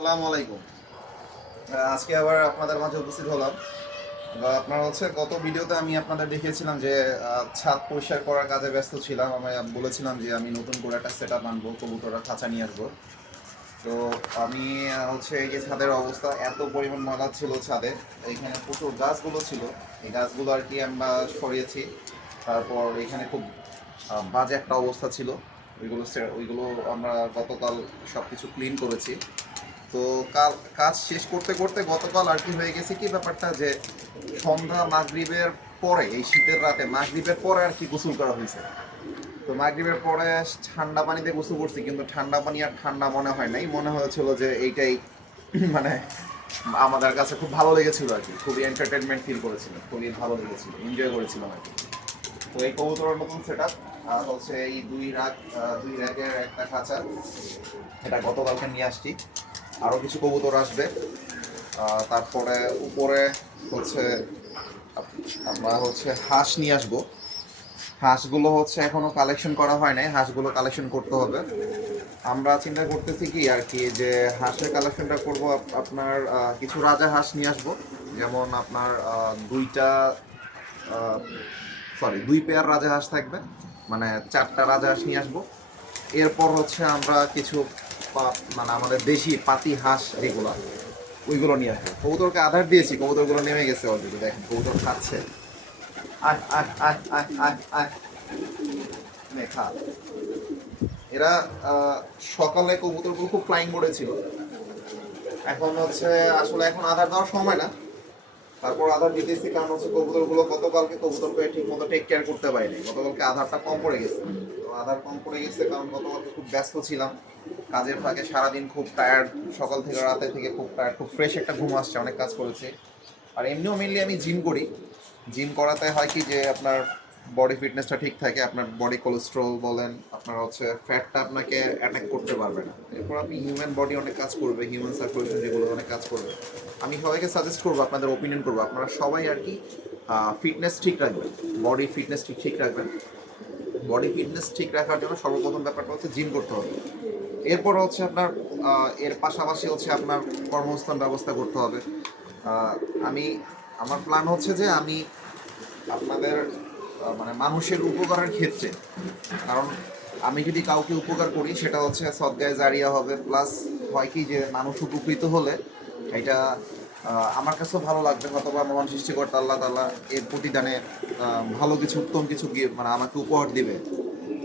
আসসালামু আলাইকুম। আজকে আবার আপনাদের মাঝে উপস্থিত হলাম। আপনার হচ্ছে গত ভিডিওতে আমি আপনাদের দেখিয়েছিলাম যে ছাদ পরিষ্কার করার কাজে ব্যস্ত ছিলাম। আমি বলেছিলাম যে, আমি নতুন করে একটা সেট আপ আনব কবুতরটা খাঁচা নিয়ে আসব। তো আমি হচ্ছে এই যে ছাদের অবস্থা, এত পরিমাণ ময়লা ছিল ছাদে। এখানে প্রচুর গাছগুলো ছিল। এই গাছগুলো আর কি আমরা সরিয়েছি। তারপর এখানে খুব বাজে একটা অবস্থা ছিল। ওইগুলো ওইগুলো আমরা গতকাল সব কিছু ক্লিন করেছি। তো কাল কাজ শেষ করতে করতে গতকাল আর কি হয়ে গেছে কি ব্যাপারটা যে সন্ধ্যা মাগরিবের পরে এই শীতের রাতে মাগরিবের পরে আর কি গোসল করা হয়েছে। তো মাগরিবের পরে ঠান্ডা পানিতে গোসল করছি কিন্তু ঠান্ডা পানি আর ঠান্ডা মনে হয় নাই। মনে হয়েছিল যে এইটাই মানে আমাদের কাছে খুব ভালো লেগেছিল আর কি। খুবই এন্টারটেনমেন্ট ফিল করেছিল খুবই ভালো লেগেছিল এনজয় করেছিলাম আর কি। তো এই কবুতরের নতুন সেট আর হচ্ছে এই দুই আহ, দুই র্যাকের একটা খাঁচা এটা গতকালকে নিয়ে আসছি। আরও কিছু কবুতর আসবে। তারপরে উপরে হচ্ছে আমরা হচ্ছে হাঁস নিয়ে আসব। হাঁসগুলো হচ্ছে এখনও কালেকশন করা হয় নাই, হাঁসগুলো কালেকশন করতে হবে। আমরা চিন্তা করতেছি কি আর কি যে হাঁসের কালেকশনটা করব আপনার কিছু রাজা হাঁস নিয়ে আসব। যেমন আপনার দুইটা সরি দুই পেয়ার রাজা হাঁস থাকবে। মানে চারটা রাজা হাঁস নিয়ে আসব। এরপর হচ্ছে আমরা কিছু মানে আমাদের দেশি পাতি, হাঁস যেগুলো, ওইগুলো নিয়ে আসবে। কবুতরকে আধার দিয়েছি, কবুতরগুলো নেমে গেছে অলরেডি দেখেন, কবুতর খাচ্ছে। খা। এরা সকালে কবুতরগুলো খুব ফ্লাইং মোডে ছিল। এখন হচ্ছে, আসলে এখন আধার দেওয়ার সময় না। তারপর আধার দিতেছি, কারণ হচ্ছে কবুতরগুলো গতকালকে কবুতরকে ঠিক মতো টেক কেয়ার করতে পারিনি। গতকালকে আধারটা কম পড়ে গেছে। তো আধার কম পড়ে গেছে কারণ গতকালকে খুব ব্যস্ত ছিলাম। কাজের ফাঁকে সারাদিন খুব টায়ার্ড সকাল থেকে রাতে থেকে খুব টায়ার্ড খুব ফ্রেশ একটা ঘুম আসছে, অনেক কাজ করেছে। আর এমনিও মেনলি আমি জিম করি। জিম করাতে হয় কি যে আপনার বডি ফিটনেসটা ঠিক থাকে, আপনার বডি কোলেস্ট্রল বলেন, আপনার হচ্ছে ফ্যাটটা আপনাকে অ্যাটাক করতে পারবে না। এরপর আপনি হিউম্যান বডি অনেক কাজ করবে হিউম্যান সার্কুলেশন যেগুলো অনেক কাজ করবে। আমি সবাইকে সাজেস্ট করব, আপনাদের ওপিনিয়ন করব, আপনারা সবাই আর কি ফিটনেস ঠিক রাখবেন বডি ফিটনেস ঠিক ঠিক রাখবেন। বডি ফিটনেস ঠিক রাখার জন্য সর্বপ্রথম ব্যাপারটা হচ্ছে জিম করতে হবে। এরপর হচ্ছে আপনার এর পাশাপাশি হচ্ছে আপনার কর্মস্থান ব্যবস্থা করতে হবে। আমি, আমার প্ল্যান হচ্ছে যে আমি আপনাদের মানে মানুষের উপকারের ক্ষেত্রে। কারণ আমি যদি কাউকে উপকার করি, সেটা হচ্ছে সদ্গায় জারিয়া হবে। প্লাস হয় কি যে মানুষ উপকৃত হলে এটা আমার কাছেও ভালো লাগবে। হয়তো বা মহান সৃষ্টিকর্তা, আল্লাহ তাল্লাহ এর প্রতিদানে ভালো কিছু, উত্তম কিছু মানে আমাকে উপহার দিবে।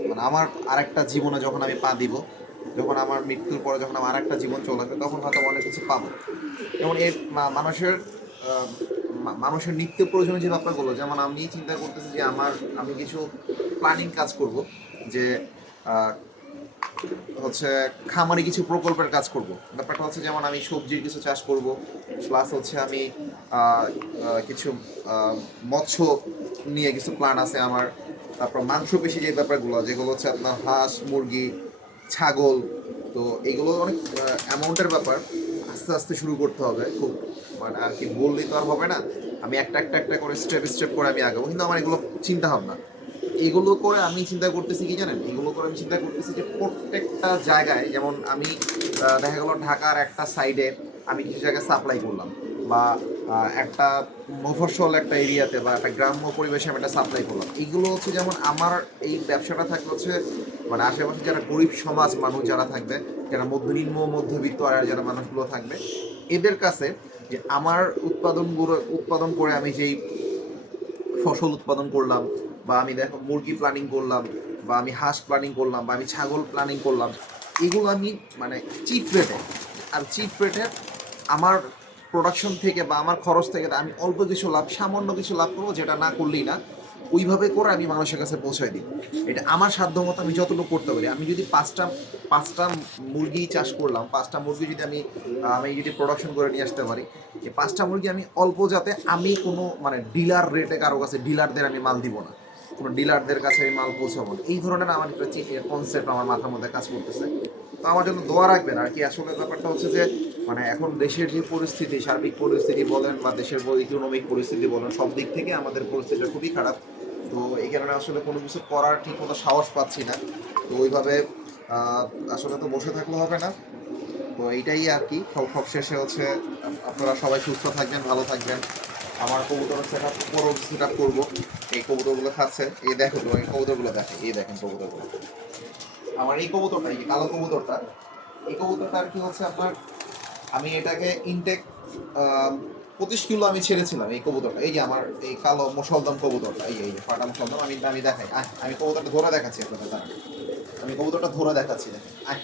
মানে আমার আরেকটা জীবনে যখন আমি পা দিব, যখন আমার মৃত্যুর পরে যখন আমার আরেকটা জীবন চলে আসবে, তখন হয়তো অনেক কিছু পাবো। যেমন এর মানুষের মানুষের নিত্য প্রয়োজনীয় যে ব্যাপারগুলো, যেমন আমি চিন্তা করতেছি যে আমার, আমি কিছু প্ল্যানিং কাজ করব, যে হচ্ছে খামারি কিছু প্রকল্পের কাজ করব। ব্যাপারটা হচ্ছে যেমন আমি সবজির কিছু চাষ করব প্লাস হচ্ছে আমি কিছু মৎস্য নিয়ে কিছু প্ল্যান আছে আমার। তারপর মাংসপেশি যে ব্যাপারগুলো, যেগুলো হচ্ছে আপনার হাঁস, মুরগি, ছাগল, তো এগুলো অনেক অ্যামাউন্টের ব্যাপার। আস্তে আস্তে শুরু করতে হবে, খুব। মানে আর কি বললেই তো আর হবে না। আমি একটা একটা একটা করে স্টেপ স্টেপ করে আমি আগাবো। কিন্তু আমার এগুলো চিন্তা ভাবনা। এগুলো করে আমি চিন্তা করতেছি কি জানেন? এগুলো করে আমি চিন্তা করতেছি যে প্রত্যেকটা জায়গায় যেমন আমি দেখা গেল ঢাকার একটা সাইডে আমি কিছু জায়গায় সাপ্লাই করলাম বা একটা মফস্বল একটা এরিয়াতে বা একটা গ্রাম্য পরিবেশে আমি একটা সাপ্লাই করলাম। এইগুলো হচ্ছে যেমন আমার এই ব্যবসাটা থাকলে হচ্ছে মানে আশেপাশে যারা গরিব সমাজ মানুষ যারা থাকবে, যারা মধ্যনিম্ন মধ্যবিত্ত আর যারা মানুষগুলো থাকবে, এদের কাছে যে আমার উৎপাদনগুলো উৎপাদন করে আমি যেই ফসল উৎপাদন করলাম, বা আমি দেখো মুরগি প্ল্যানিং করলাম, বা আমি হাঁস প্ল্যানিং করলাম, বা আমি ছাগল প্ল্যানিং করলাম, এগুলো আমি মানে চিপ রেটে আর চিপ রেটে আমার প্রোডাকশন থেকে বা আমার খরচ থেকে আমি অল্প কিছু লাভ, সামান্য কিছু লাভ করব, যেটা না করলেই না। ওইভাবে করে আমি মানুষের কাছে পৌঁছায় দিই। এটা আমার সাধ্য মতো আমি যতটুকু করতে পারি। আমি যদি পাঁচটা পাঁচটা মুরগি চাষ করলাম, পাঁচটা মুরগি যদি আমি আমি যদি প্রোডাকশন করে নিয়ে আসতে পারি, এই পাঁচটা মুরগি আমি অল্প যাতে আমি কোনো মানে ডিলার রেটে কারও কাছে ডিলারদের আমি মাল দিব না। কোনো ডিলারদের কাছে আমি মাল পৌঁছাবো না। এই ধরনের আমার একটা কনসেপ্ট আমার মাথার মধ্যে কাজ করতেছে। তো আমার জন্য দোয়া রাখবেন। আর কি আসলে ব্যাপারটা হচ্ছে যে মানে এখন দেশের যে পরিস্থিতি, সার্বিক পরিস্থিতি বলেন বা দেশের ইকোনমিক পরিস্থিতি বলেন, সব দিক থেকে আমাদের পরিস্থিতিটা খুবই খারাপ। তো এই কারণে আসলে কোনো কিছু করার ঠিক মতো সাহস পাচ্ছি না। তো ওইভাবে আসলে তো বসে থাকলে হবে না। তো এইটাই আর কি, সব শেষে হচ্ছে, আপনারা সবাই সুস্থ থাকবেন, ভালো থাকবেন। আমার কবুতর সেট আপ বড় সেট আপ করব। এই কবুতরগুলো খাচ্ছে। এই দেখো তো এই কবুতরগুলো দেখে, এই দেখেন কবুতরগুলো। আমার এই কবুতরটা, এই কালো কবুতরটা, এই কবুতরটা আর কি হচ্ছে আপনার, আমি এটাকে ইনটেক পঁচিশ কিলো আমি ছেড়েছিলাম এই কবুতরটা এই যে আমার এই কালো মুসলদম কবুতরটা এই এই ফাটা মুসলদম আমি আমি দেখাই আমি কবুতরটা ধরে দেখাচ্ছি আপনাদের। আমি কবুতরটা ধরে দেখাচ্ছি দেখেন আয়,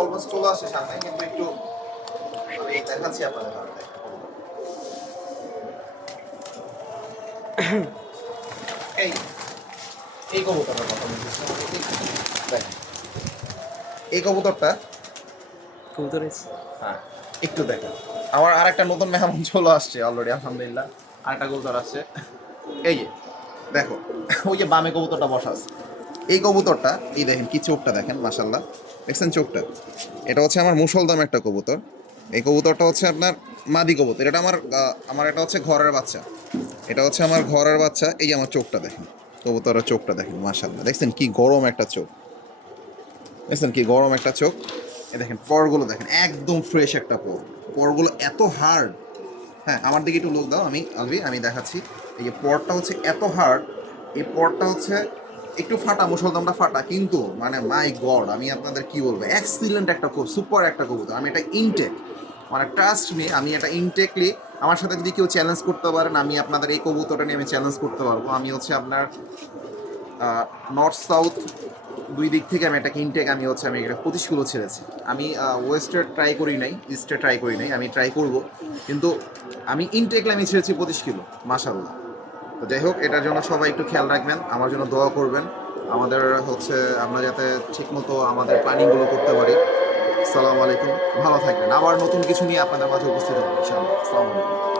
অলমোস্ট চলে আসে সামনে কিন্তু একটু আমি দেখাচ্ছি আপনাদের এই এই কবুতরটার কথা দেখেন। এই কবুতরটা কবুতর হ্যাঁ একটু দেখেন। আমার আর একটা নতুন মেহমান চলে আসছে অলরেডি আলহামদুলিল্লাহ। আরেকটা কবুতর আসছে। এই যে দেখো ওই যে বামে কবুতরটা বসা আছে। এই কবুতরটা, এই দেখেন কি চোখটা দেখেন মাসাল্লাহ দেখছেন চোখটা? এটা হচ্ছে আমার মুসলদাম একটা কবুতর। এই কবুতরটা হচ্ছে আপনার মাদি কবুতর। এটা আমার আমার এটা হচ্ছে ঘরের বাচ্চা। এটা হচ্ছে আমার ঘরের বাচ্চা। এই যে আমার চোখটা দেখেন, কবুতরের চোখটা দেখেন মাসাল্লাহ দেখছেন কি গরম একটা চোখ। দেখছেন কি গরম একটা চোখ। এ দেখেন, পরগুলো দেখেন, একদম ফ্রেশ একটা পর। পরগুলো এত হার্ড হ্যাঁ আমার দিকে একটু লোক দাও, আমি আলবি আমি দেখাচ্ছি। এই যে পরটা হচ্ছে এত হার্ড এই পরটা হচ্ছে একটু ফাটা মুসলদমটা ফাটা, কিন্তু মানে মাই গড আমি আপনাদের কি বলব? এক্সিলেন্ট একটা সুপার একটা কবুতর। আমি এটা ইনটেক মানে ট্রাস্ট মি আমি এটা ইনটেকলি আমার সাথে যদি কেউ চ্যালেঞ্জ করতে পারেন, আমি আপনাদের এই কবুতরটা নিয়ে আমি চ্যালেঞ্জ করতে পারব। আমি হচ্ছে আপনার নর্থ সাউথ দুই দিক থেকে আমি একটা ইনটেক আমি হচ্ছে আমি এটা পঁচিশ কিলো ছেড়েছি। আমি ওয়েস্টে ট্রাই করি নাই ইস্টে ট্রাই করি নাই, আমি ট্রাই করব। কিন্তু আমি ইনটেকলে আমি ছেড়েছি পঁচিশ কিলো মাসাল্লাহ তো যাই হোক, এটার জন্য সবাই একটু খেয়াল রাখবেন। আমার জন্য দোয়া করবেন। আমাদের হচ্ছে, আমরা যাতে ঠিকমতো আমাদের প্ল্যানিংগুলো করতে পারি। আসসালামু আলাইকুম। ভালো থাকবেন। আবার নতুন কিছু নিয়ে আপনাদের মাঝে উপস্থিত হব, ইনশাআল্লাহ। আলাইকুম।